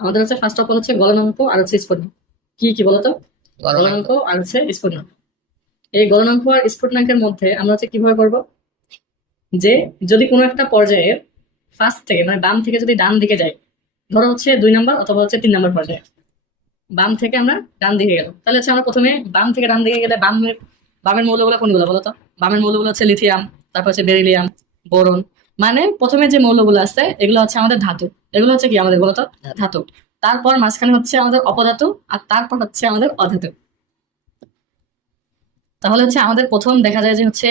আমাদের হচ্ছে first of all হচ্ছে গলনাঙ্ক আর হচ্ছে স্ফুটনাঙ্ক কি কি বলতো? গলনাঙ্ক। আর হচ্ছে স্ফুটনাঙ্ক এই গলনাঙ্ক আর স্ফুটনাঙ্কের মধ্যে আমরা হচ্ছে কীভাবে করব? যে যদি কোনো একটা পর্যায়ে ফার্স্ট থেকে মানে বাম থেকে যদি ডান দিকে যাই ধরো হচ্ছে দুই নাম্বার অথবা হচ্ছে তিন নাম্বার পর্যায়ে বাম থেকে আমরা ডান দিকে গেলাম। তাহলে হচ্ছে আমরা প্রথমে বাম থেকে ডান দিকে গেলে বামের বামের মৌলগুলো কোনগুলো বলো তো বামের মৌলগুলো হচ্ছে লিথিয়াম তারপর হচ্ছে বেরিলিয়াম বোরন। মানে প্রথমে যে মৌলগুলো আছে এগুলো হচ্ছে আমাদের ধাতু। এগুলো হচ্ছে কি আমাদের বলতো ধাতু। তারপর মাঝখানে হচ্ছে আমাদের অপধাতু আর তারপর হচ্ছে আমাদের অধাতু। তাহলে হচ্ছে আমাদের প্রথম দেখা যায় যে হচ্ছে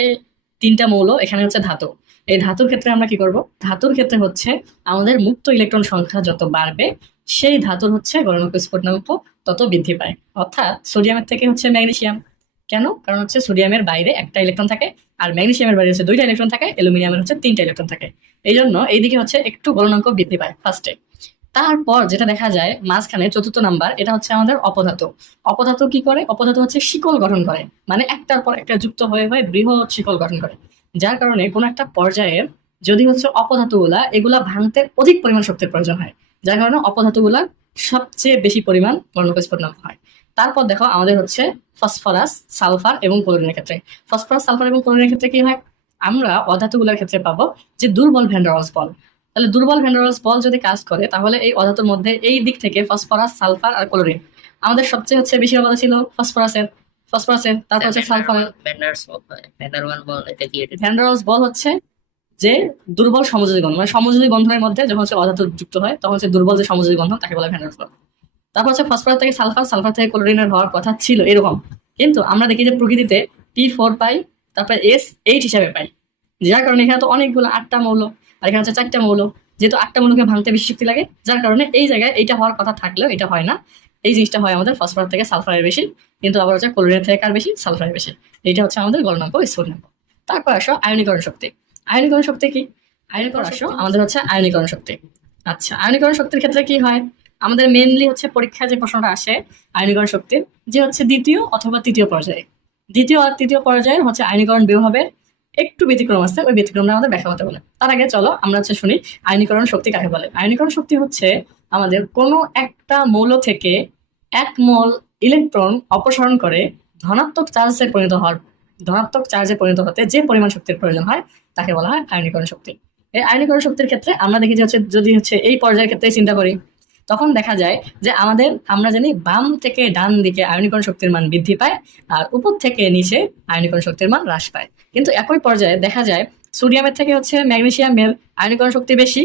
তিনটা মৌল এখানে হচ্ছে ধাতু। এই ধাতুর ক্ষেত্রে আমরা কি করব? ধাতুর ক্ষেত্রে হচ্ছে আমাদের মুক্ত ইলেকট্রন সংখ্যা যত বাড়বে সেই ধাতুর হচ্ছে গলনাঙ্ক স্ফুটনাঙ্ক তত বৃদ্ধি পায়। অর্থাৎ সোডিয়ামের থেকে হচ্ছে ম্যাগনেসিয়াম। কেন? কারণ হচ্ছে সোডিয়ামের বাইরে একটা ইলেকট্রন থাকে আর ম্যাগনেসিয়ামের বাইরে হচ্ছে দুইটা ইলেকট্রন থাকে, অ্যালুমিনিয়ামের হচ্ছে তিনটা ইলেকট্রন থাকে। এই জন্য এইদিকে হচ্ছে একটু গলনাঙ্ক বৃদ্ধি পায় ফার্স্টে তারপর যেটা দেখা যায়, মাঝখানে চতুর্থ নাম্বার, এটা হচ্ছে আমাদের অপধাতু। অপধাতু কি করে? অপধাতু হচ্ছে শিকল গঠন করে। মানে একটার পর একটা যুক্ত হয়ে হয়ে বৃহৎ শিকল গঠন করে। যার কারণে কোনো একটা পর্যায়ে যদি হচ্ছে অপধাতুগুলা, এগুলা ভাঙতে অধিক পরিমাণ শক্তির প্রয়োজন হয়। যার কারণে অপধাতুগুলা সবচেয়ে বেশি পরিমাণ বর্ণকস্ফুটনাঙ্ক হয়। তারপর দেখো আমাদের হচ্ছে ফসফরাস সালফার এবং ক্লোরিনের ক্ষেত্রে ফসফরাস সালফার এবং ক্লোরিনের ক্ষেত্রে কি হয় আমরা অধাতুগুলোর ক্ষেত্রে পাবো যে দুর্বল ভ্যান্ডারস বল তাহলে দুর্বল ভ্যান্ডারস বল যদি কাজ করে তাহলে এই অধাতুর মধ্যে এই দিক থেকে ফসফরাস সালফার আর ক্লোরিন আমাদের সবচেয়ে হচ্ছে বেশি অবদান ছিল ফসফরাসের ফসফরাসের তারপর হচ্ছে সালফার ভ্যান্ডারস বল হচ্ছে যে দুর্বল সমযোজী বন্ধন মানে সমযোজী বন্ধনের মধ্যে যখন হচ্ছে অধাতু যুক্ত হয় তখন হচ্ছে দুর্বল যে সমযোজী বন্ধন তাকে বলে ভ্যান্ডারস বল তারপর হচ্ছে ফসফরাস থেকে সালফার সালফার থেকে ক্লোরিনের হওয়ার কথা ছিল এরকম। কিন্তু আমরা দেখি যে প্রকৃতিতে টি ফোর পাই তারপরে এস এইট হিসাবে পাই। যার কারণে এখানে তো অনেকগুলো আটটা মৌল আর এখানে হচ্ছে চারটা মৌল। যেহেতু আটটা মৌলকে ভাঙতে বেশি শক্তি লাগে যার কারণে এই জায়গায় এইটা হওয়ার কথা থাকলেও এটা হয় না। এই জিনিসটা হয় আমাদের ফসফরাস থেকে সালফারের বেশি কিন্তু আবার হচ্ছে ক্লোরিনের থেকে কার বেশি? সালফারের বেশি। এইটা হচ্ছে আমাদের গলনাঙ্ক স্ফুটনাঙ্ক তারপর আসো আয়নীকরণ শক্তি। আয়নীকরণ শক্তি কি? আয়নীকরণ আসো আমাদের হচ্ছে আয়নীকরণ শক্তি। আচ্ছা আয়নীকরণ শক্তির ক্ষেত্রে কি হয়? আমাদের মেনলি হচ্ছে পরীক্ষায় যে প্রশ্নটা আসে আয়নীকরণ শক্তির, যে হচ্ছে দ্বিতীয় অথবা তৃতীয় পর্যায়ে। দ্বিতীয় আর তৃতীয় পর্যায়ের হচ্ছে আয়নীকরণ বিভাবের একটু ব্যতিক্রম আছে, ওই ব্যতিক্রমটা আমাদের ব্যাখ্যা করতে বলে। তার আগে চলো আমরা হচ্ছে শুনি আয়নীকরণ শক্তি কাকে বলে। আয়নীকরণ শক্তি হচ্ছে আমাদের কোনো একটা মৌল থেকে এক মল ইলেকট্রন অপসারণ করে ধনাত্মক চার্জে পরিণত হওয়ার, ধনাত্মক চার্জে পরিণত হতে যে পরিমাণ শক্তির প্রয়োজন হয়, তাকে বলা হয় আয়নীকরণ শক্তি। এই আয়নীকরণ শক্তির ক্ষেত্রে আমরা দেখি যে হচ্ছে যদি হচ্ছে এই পর্যায়ের ক্ষেত্রে চিন্তা করি তখন দেখা যায় যে আমাদের, আমরা জানি বাম থেকে ডান দিকে আয়নীকরণ শক্তির মান বৃদ্ধি পায়, আর উপর থেকে নিচে আয়নীকরণ শক্তির মান হ্রাস পায়। কিন্তু একই পর্যায়ে দেখা যায় সোডিয়ামের থেকে হচ্ছে ম্যাগনেসিয়ামের আয়নীকরণ শক্তি বেশি,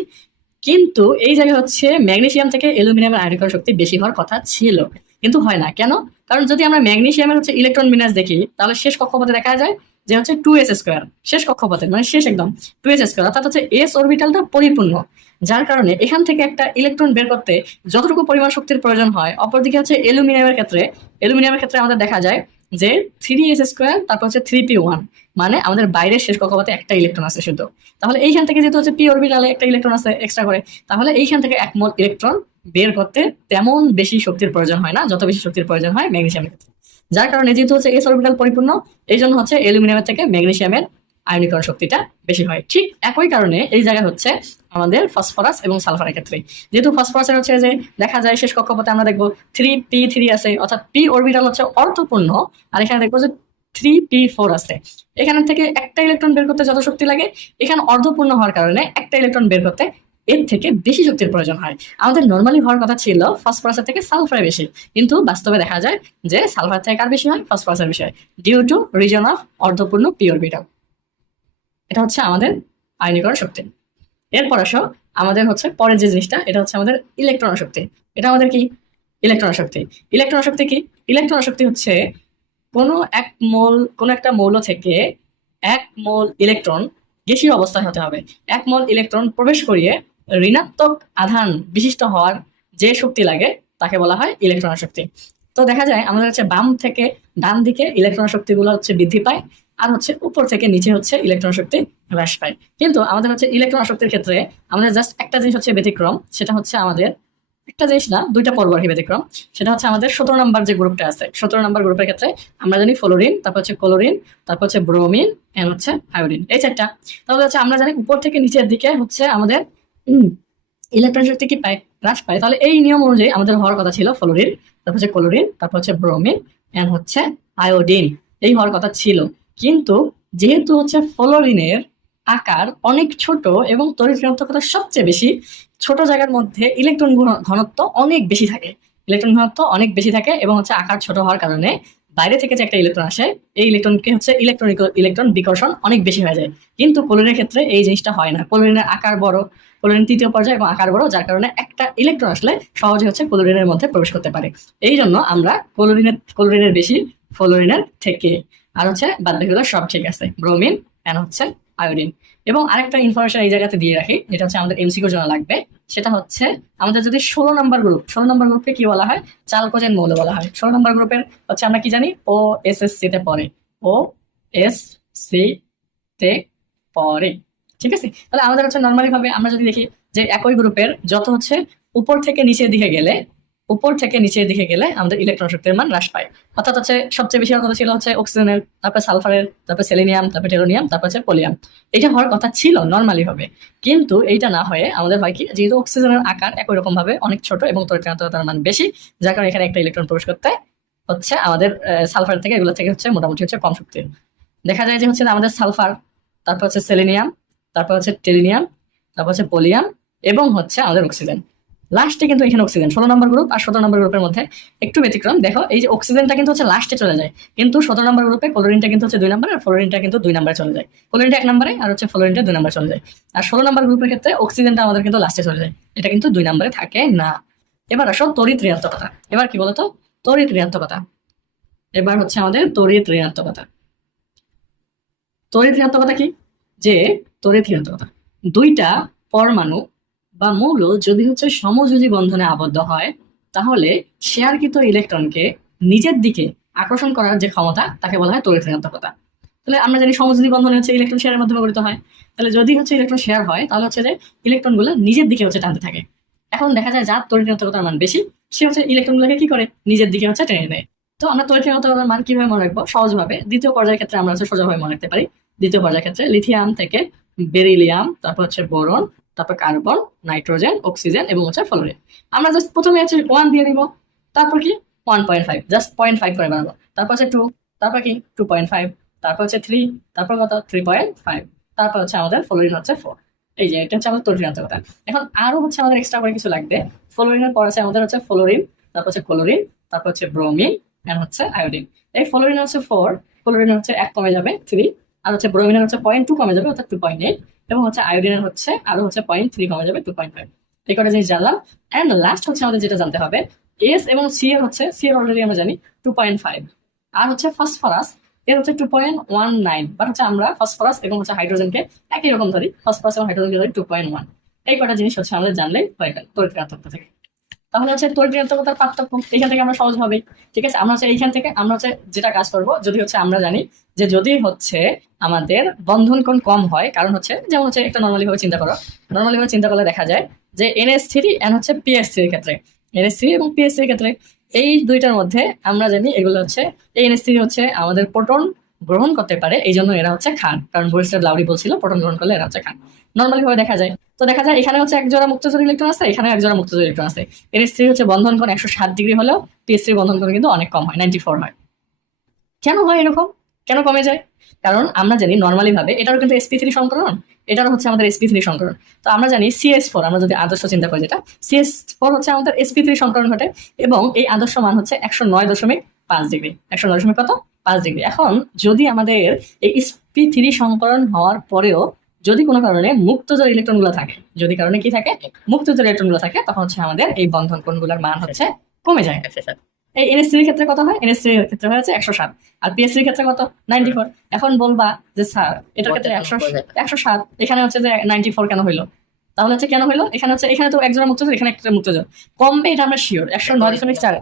কিন্তু এই জায়গায় হচ্ছে ম্যাগনেশিয়াম থেকে অ্যালুমিনিয়ামের আয়নীকরণ শক্তি বেশি হওয়ার কথা ছিল। কিন্তু হয় না। কেন? কারণ যদি আমরা ম্যাগনেশিয়ামের হচ্ছে ইলেকট্রন বিন্যাস দেখি, তাহলে শেষ কক্ষপথে দেখা যায় যে হচ্ছে টু এস স্কোয়ার শেষ কক্ষপথে মানে শেষ একদম টু এস স্কোয়ার অর্থাৎ হচ্ছে এস অরবিটালটা পরিপূর্ণ। যার কারণে এখান থেকে একটা ইলেকট্রন বের করতে যতটুকু পরিমাণ শক্তির প্রয়োজন হয়, অপরদিকে হচ্ছে অ্যালুমিনিয়ামের ক্ষেত্রে অ্যালুমিনিয়ামের ক্ষেত্রে আমাদের দেখা যায় যে থ্রি এস স্কোয়ার তারপর হচ্ছে থ্রি পি ওয়ান মানে আমাদের বাইরের শেষ কক্ষপথে একটা ইলেকট্রন আছে শুধু তাহলে এইখান থেকে যেহেতু হচ্ছে পি অরবিটালে একটা ইলেকট্রন আছে এক্সট্রা করে, তাহলে এইখান থেকে এক ইলেকট্রন বের করতে তেমন বেশি শক্তির প্রয়োজন হয় না, যত বেশি শক্তির প্রয়োজন হয় ম্যাগনেসিয়ামের ক্ষেত্রে। যার কারণে যেহেতু হচ্ছে এস অরবিটাল পরিপূর্ণ এই জন্য হচ্ছে অ্যালুমিনিয়ামের থেকে ম্যাগনেসিয়ামের আয়নীকরণ শক্তিটা বেশি হয়। ঠিক একই কারণে এই জায়গায় হচ্ছে আমাদের ফসফরাস এবং সালফারের ক্ষেত্রে। যেহেতু ফসফরাসের হচ্ছে যে দেখা যায় শেষ কক্ষপথে আমরা দেখব থ্রি পি থ্রি আছে, অর্থাৎ পি অরবিটাল হচ্ছে অর্থপূর্ণ, আর এখানে দেখব যে থ্রি পি ফোর আছে। এখান থেকে একটা ইলেকট্রন বের করতে যত শক্তি লাগে, এখানে অর্ধপূর্ণ হওয়ার কারণে একটা ইলেকট্রন বের করতে এর থেকে বেশি শক্তির প্রয়োজন হয়। আমাদের নর্মালি হওয়ার কথা ছিল ফসফরাসের থেকে সালফারের বেশি। কিন্তু বাস্তবে দেখা যায় যে সালফার থেকে কার বেশি হয় ফসফরাসের বেশি হয়। ডিউ টু রিজন অফ অর্ধপূর্ণ পি অরবিটাল এটা হচ্ছে আমাদের আয়নীকরণ শক্তি। এরপর আসো, আমাদের হচ্ছে পরের যে জিনিসটা, এটা হচ্ছে আমাদের ইলেকট্রন শক্তি। এটা আমাদের কি? ইলেকট্রন শক্তি। ইলেকট্রন শক্তি কি? ইলেকট্রন শক্তি হচ্ছে কোনো এক মোল, কোনো একটা মৌল থেকে এক মোল ইলেকট্রন গ্যাসীয় অবস্থায় হতে হবে। এক মোল ইলেকট্রন প্রবেশ করিয়ে ঋণাত্মক আধান বিশিষ্ট হওয়ার যে শক্তি লাগে, তাকে বলা হয় ইলেকট্রন শক্তি। তো দেখা যায় আমাদের হচ্ছে বাম থেকে ডান দিকে ইলেকট্রন শক্তিগুলো হচ্ছে বৃদ্ধি পায়, আর হচ্ছে উপর থেকে নিচে হচ্ছে ইলেকট্রন শক্তি হ্রাস পায়। কিন্তু আমাদের হচ্ছে ইলেকট্রন শক্তির ক্ষেত্রে আমাদের জাস্ট একটা জিনিস হচ্ছে ব্যতিক্রম, সেটা হচ্ছে আমাদের একটা জিনিস না, দুইটা পর্ব আর কি ব্যতিক্রম। সেটা হচ্ছে আমাদের সতেরো নম্বর যে গ্রুপটা আছে, সতেরো নম্বর গ্রুপের ক্ষেত্রে আমরা জানি ফ্লোরিন, তারপর হচ্ছে ক্লোরিন, তারপর হচ্ছে ব্রোমিন এন্ড হচ্ছে আয়োডিন। এই চারটা। তাহলে হচ্ছে আমরা জানি উপর থেকে নিচের দিকে হচ্ছে আমাদের ইলেকট্রন শক্তি কি পায়? হ্রাস পায়। তাহলে এই নিয়ম অনুযায়ী আমাদের হওয়ার কথা ছিল ফ্লোরিন, তারপর হচ্ছে ক্লোরিন, তারপর হচ্ছে ব্রোমিন অ্যান্ড হচ্ছে আয়োডিন। এই হওয়ার কথা ছিল। কিন্তু যেহেতু হচ্ছে ফ্লোরিনের আকার অনেক ছোট এবং তড়িৎ ঋণাত্মকতা সবচেয়ে বেশি, ছোট জায়গার মধ্যে ইলেকট্রন ঘনত্ব অনেক বেশি থাকে। ইলেকট্রন ঘনত্ব অনেক বেশি থাকে এবং হচ্ছে আকার ছোট হওয়ার কারণে বাইরে থেকে যে একটা ইলেকট্রন আসে, এই ইলেকট্রনকে হচ্ছে ইলেকট্রনিক ইলেকট্রন বিকর্ষণ অনেক বেশি হয়ে যায়। কিন্তু ক্লোরিনের ক্ষেত্রে এই জিনিসটা হয় না। ক্লোরিনের আকার বড় ক্লোরিন তৃতীয় পর্যায়ে এবং আকার বড়, যার কারণে একটা ইলেকট্রন আসলে সহজে হচ্ছে কোলোরিনের মধ্যে প্রবেশ করতে পারে। এই জন্য আমরা ক্লোরিনের কোলোরিনের বেশি ফ্লোরিনের থেকে। আর হচ্ছে বাদ সব ঠিক আছে। ব্রোমিন অ্যান্ড হচ্ছে আয়োডিন এবং আরেকটা ইনফরমেশন এই জায়গাতে দিয়ে রাখি, যেটা হচ্ছে আমাদের এমসিকিউর জন্য লাগবে। সেটা হচ্ছে আমাদের যদি ষোলো নম্বর গ্রুপ ষোলো নম্বর গ্রুপকে কি বলা হয়? চালকোজেন মৌল বলা হয়। ষোলো নম্বর গ্রুপের হচ্ছে আমরা কি জানি? ও এস এস সি তে পড়ে। ও এস সি তে পড়ে। ঠিক আছে? তাহলে আমাদের হচ্ছে নর্মালি ভাবে আমরা যদি দেখি যে একই গ্রুপের যত হচ্ছে উপর থেকে নিচের দিকে গেলে উপর থেকে নিচের দিকে গেলে আমাদের ইলেকট্রন শক্তির মান হ্রাস পায়। অর্থাৎ হচ্ছে সবচেয়ে বেশি কথা ছিল হচ্ছে অক্সিজেনের তারপর সালফারের তারপর সেলিনিয়াম তারপর টেরোনিয়াম তারপর হচ্ছে পোলিয়াম এটা হওয়ার কথা ছিল নর্মালি ভাবে কিন্তু এইটা না হয়ে আমাদের হয় কি, যেহেতু অক্সিজেনের আকার একই রকম ভাবে অনেক ছোট এবং তরিতার মান বেশি, যার কারণে এখানে একটা ইলেকট্রন প্রবেশ করতে হচ্ছে আমাদের সালফার থেকে এগুলো থেকে হচ্ছে মোটামুটি হচ্ছে কম শক্তি। দেখা যায় যে হচ্ছে আমাদের সালফার তারপর হচ্ছে সেলিনিয়াম তারপর হচ্ছে টেলিনিয়াম তারপর হচ্ছে পোলিয়াম এবং হচ্ছে আমাদের অক্সিজেন লাস্টে কিন্তু এখানে অক্সিজেন ষোলো নম্বর গ্রুপ আর সতেরো নম্বর গ্রুপের মধ্যে একটু ব্যতিক্রম। দেখো, এই যে অক্সিজেনটা কিন্তু হচ্ছে লাস্টে চলে যায়। কিন্তু সতেরো নম্বর গ্রুপে ক্লোরিনটা কিন্তু হচ্ছে দুই নম্বর আর ফ্লোরিনটা কিন্তু দুই নম্বরে চলে যায়। ক্লোরিনটা এক নম্বরে আর হচ্ছে ফ্লোরিনটা দুই নম্বরে চলে যায়। আর ষোলো নম্বর গ্রুপের ক্ষেত্রে অক্সিজেনটা আমাদের কিন্তু লাস্টে চলে যায়। এটা কিন্তু দুই নম্বরে থাকে না। এবার আসো তড়িৎ ঋণাত্মকতা এবার কি বলতো? তড়িৎ ঋণাত্মকতা এবার হচ্ছে আমাদের তড়িৎ ঋণাত্মকতা তড়িৎ ঋণাত্মকতা কি? যে তড়িৎ ঋণাত্মকতা দুইটা পরমাণু বা মৌল যদি হচ্ছে সমযোজী বন্ধনে আবদ্ধ হয়, তাহলে শেয়ারকৃত ইলেকট্রনকে নিজের দিকে আকর্ষণ করার যে ক্ষমতা, তাকে বলা হয় তড়িৎ ঋণাত্মকতা। তাহলে আমরা জানি সমযোজী বন্ধনে হচ্ছে ইলেকট্রন শেয়ারের মাধ্যমে গঠিত হয়। তাহলে যদি হচ্ছে ইলেকট্রন শেয়ার হয়, তাহলে হচ্ছে যে ইলেকট্রনগুলো নিজের দিকে হচ্ছে টানতে থাকে। এখন দেখা যায় যার তড়িৎ ঋণাত্মকতার মান বেশি, সে হচ্ছে ইলেকট্রনগুলোকে কি করে? নিজের দিকে হচ্ছে টেনে নেয়। তো আমরা তড়িৎ ঋণাত্মকতার মান কীভাবে মনে রাখব? সহজভাবে দ্বিতীয় পর্যায়ের ক্ষেত্রে আমরা হচ্ছে সোজাভাবে মনে রাখতে পারি। দ্বিতীয় পর্যায়ের ক্ষেত্রে লিথিয়াম থেকে বেরিলিয়াম, তারপর হচ্ছে বোরন তারপর কার্বন, নাইট্রোজেন, অক্সিজেন এবং হচ্ছে ফ্লোরিন। আমরা জাস্ট প্রথমে হচ্ছে ওয়ান দিয়ে দিব, তারপর কি? One point five just point five করে বানাবো। তারপর হচ্ছে টু তারপর কি? টু পয়েন্ট ফাইভ তারপর হচ্ছে থ্রি তারপর কত? থ্রি পয়েন্ট ফাইভ তারপর হচ্ছে আমাদের ফ্লোরিন হচ্ছে ফোর এই যে, এটা হচ্ছে আমাদের কথা। এখন আরও হচ্ছে আমাদের এক্সট্রা করে কিছু লাগবে। ফ্লোরিনের পর আছে আমাদের হচ্ছে ফ্লোরিন, তারপর হচ্ছে ক্লোরিন, তারপর হচ্ছে ব্রোমিন এন্ড হচ্ছে আয়োডিন। এই ফ্লোরিন হচ্ছে ফোর ক্লোরিন হচ্ছে এক কমে যাবে থ্রি আর হচ্ছে ব্রোমিনের হচ্ছে পয়েন্ট টু কমে যাবে, অর্থাৎ টু পয়েন্ট এইট এবং হচ্ছে আয়োডিনের হচ্ছে আরও হচ্ছে পয়েন্ট থ্রি কমে যাবে টু পয়েন্ট ফাইভ এই কটা জিনিস জানলাম। অ্যান্ড লাস্ট হচ্ছে আমাদের যেটা জানতে হবে এস এবং সি এর হচ্ছে সি এর অলরেডি আমরা জানি টু পয়েন্ট ফাইভ আর হচ্ছে ফসফরাস এর হচ্ছে two point one nine but হচ্ছে আমরা ফসফরাস এবং হচ্ছে হাইড্রোজেনকে একই রকম ধরি ফসফরাস এবং হাইড্রোজেনকে ধরি টু পয়েন্ট ওয়ান এই কটা জিনিস হচ্ছে আমাদের জানলেই হয়ে গেল, তড়িৎ থেকে। তাহলে হচ্ছে তড়িৎ ঋণাত্মকতার পার্থক্য এখান থেকে আমরা সহজ হবে। ঠিক আছে? আমরা হচ্ছে এইখান থেকে আমরা হচ্ছে যেটা কাজ করব, যদি হচ্ছে আমরা জানি যে যদি হচ্ছে আমাদের বন্ধন কোণ কম হয়, কারণ হচ্ছে যেমন হচ্ছে একটা নর্মালি ভাবে চিন্তা করো নর্মালি ভাবে চিন্তা করলে দেখা যায় যে এনএস থ্রি এন্ড হচ্ছে পিএস থ্রির ক্ষেত্রে এনএস থ্রি এবং পিএস থ্রির ক্ষেত্রে এই দুইটার মধ্যে আমরা জানি এগুলো হচ্ছে এই এনএস থ্রি হচ্ছে আমাদের প্রোটন গ্রহণ করতে পারে এই জন্য এরা হচ্ছে খান। কারণ বরিস্টার লাউরি বলছিল প্রোটন গ্রহণ করলে এরা হচ্ছে খান। নর্মালি ভাবে দেখা যায়। তো দেখা যায়, এখানে হচ্ছে এক জোড়া মুক্তজোর ইলেকট্রন আছে, এখানে এক জোড়া মুক্তজোর ইলেকট্রন আছে। এনএস থ্রি হচ্ছে বন্ধন কোণ একশো সাত ডিগ্রি হলেও পিএস থ্রি বন্ধন কোণ কিন্তু অনেক কম হয় নাইনটি ফোর হয়। কেন হয় এরকম? কেন কমে যায়? কারণ আমরা জানি নর্মালি ভাবে, এটারও কিন্তু এসপি থ্রি সংকরণ, এটারও হচ্ছে আমাদের এসপি থ্রি সংকরণ। তো আমরা জানি সিএস ফোর আমরা যদি আদর্শ চিন্তা করি যেটা সিএস ফোর হচ্ছে আমাদের এসপি থ্রি সংকরণ ঘটে, এবং এই আদর্শ মান হচ্ছে একশো নয় দশমিক পাঁচ ডিগ্রি। একশো নয় দশমিক কত? পাঁচ ডিগ্রি এখন যদি আমাদের এই এসপি থ্রি সংকরণ হওয়ার পরেও যদি কোনো কারণে মুক্তজোর ইলেকট্রনগুলো থাকে যদি কারণে কি থাকে? মুক্তজোর ইলেকট্রনগুলো থাকে তখন হচ্ছে আমাদের এই বন্ধন কোণগুলোর মান হচ্ছে কমে যায়। এই এনএসসির ক্ষেত্রে কত হয়? এনএসসির ক্ষেত্রে হয়েছে একশো সাত। আর পিএসসির ক্ষেত্রে কত? নাইনটি ফোর এখন বলবা যে স্যার এটার ক্ষেত্রে একশো একশো সাত। এখানে হচ্ছে যে নাইনটি ফোর কেন হইল? তাহলে হচ্ছে কেন হইল? এখানে হচ্ছে এখানে তো একজনের মুক্ত এখানে একটা মুক্ত কমবে এটা আমরা শিওর একশো নয় দশমিক চার।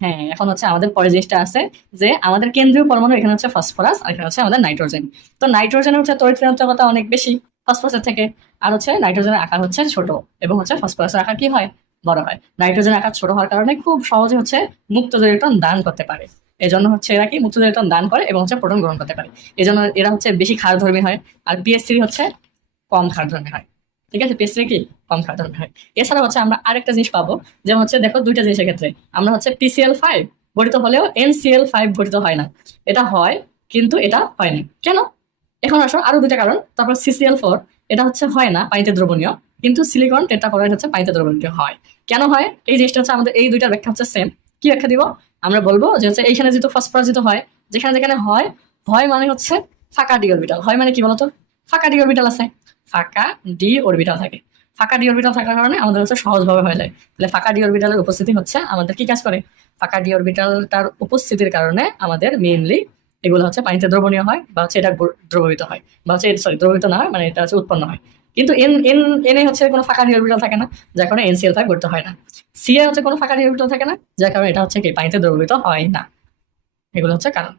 হ্যাঁ এখন হচ্ছে আমাদের পরের জিনিসটা আছে যে আমাদের কেন্দ্রীয় পরমাণু এখানে হচ্ছে ফসফরাস আর এখানে হচ্ছে আমাদের নাইট্রোজেন। তো নাইট্রোজেনের হচ্ছে তড়িৎ ঋণাত্মকতা অনেক বেশি, ফসফরাসের থেকে। আর হচ্ছে নাইট্রোজেনের আকার হচ্ছে ছোট এবং হচ্ছে ফসফরাসের আকার কি হয়? বড় হয়। নাইট্রোজেন আকার ছোট হওয়ার কারণে খুব সহজে হচ্ছে মুক্ত ইলেকট্রন দান করতে পারে। এই জন্য হচ্ছে এরা কি মুক্ত ইলেকট্রন দান করে এবং হচ্ছে প্রোটন গ্রহণ করতে পারে। এই জন্য এরা হচ্ছে বেশি ক্ষারধর্মী হয়। আর পিএস থ্রি হচ্ছে কম ক্ষারধর্মী হয়। ঠিক আছে? পেস্ট্রি কি? কম খাওয়া দরকার হয় এছাড়া হচ্ছে আমরা আরেকটা জিনিস পাবো যেমন হচ্ছে দেখো দুইটা জিনিসের ক্ষেত্রে। আমরা হচ্ছে পিসিএল ফাইভ গঠিত হলেও এনসিএল ফাইভ গঠিত হয় না। এটা হয়, কিন্তু এটা হয় না। কেন? এখন আসো, আরও দুইটা কারণ। তারপর সিসিএল ফোর এটা হচ্ছে হয় না, পানিতে দ্রবণীয়। কিন্তু সিলিকন টেট্রাক্লোরাইড হচ্ছে পানিতে দ্রবণীয় হয়। কেন হয়? এই জিনিসটা হচ্ছে আমাদের, এই দুইটার ব্যাখ্যা হচ্ছে সেম কি ব্যাখ্যা দিব? আমরা বলব যে হচ্ছে এইখানে যেহেতু ফসফরাস যেহেতু হয়, যেখানে যেখানে হয় হয় মানে হচ্ছে ফাঁকা ডি অরবিটাল হয় মানে কি বলতো? ফাঁকা ডি অরবিটাল আছে। ফাঁকা ডি অরবিটাল থাকে। ফাঁকা ডি অরবিটাল থাকার কারণে আমাদের হচ্ছে সহজভাবে হয়ে যায়। তাহলে ফাঁকা ডি অরবিটালের উপস্থিতি হচ্ছে আমাদের কি কাজ করে? ফাঁকা ডি অরবিটালটার উপস্থিতির কারণে আমাদের মেইনলি এগুলো হচ্ছে পানিতে দ্রবণীয় হয় বা হচ্ছে এটা দ্রবীভূত হয় বা হচ্ছে সরি দ্রবীভূত না হয় মানে এটা হচ্ছে উৎপন্ন হয়। কিন্তু এন এন এনে হচ্ছে কোনো ফাঁকা ডি অরবিটাল থাকে না, যার কারণে এনসিএল ফাইভ করতে হয় না। সি এ হচ্ছে কোনো ফাঁকা ডি অরবিটাল থাকে না, যার কারণে এটা হচ্ছে কি পানিতে দ্রবিত হয় না। এগুলো হচ্ছে কারণ।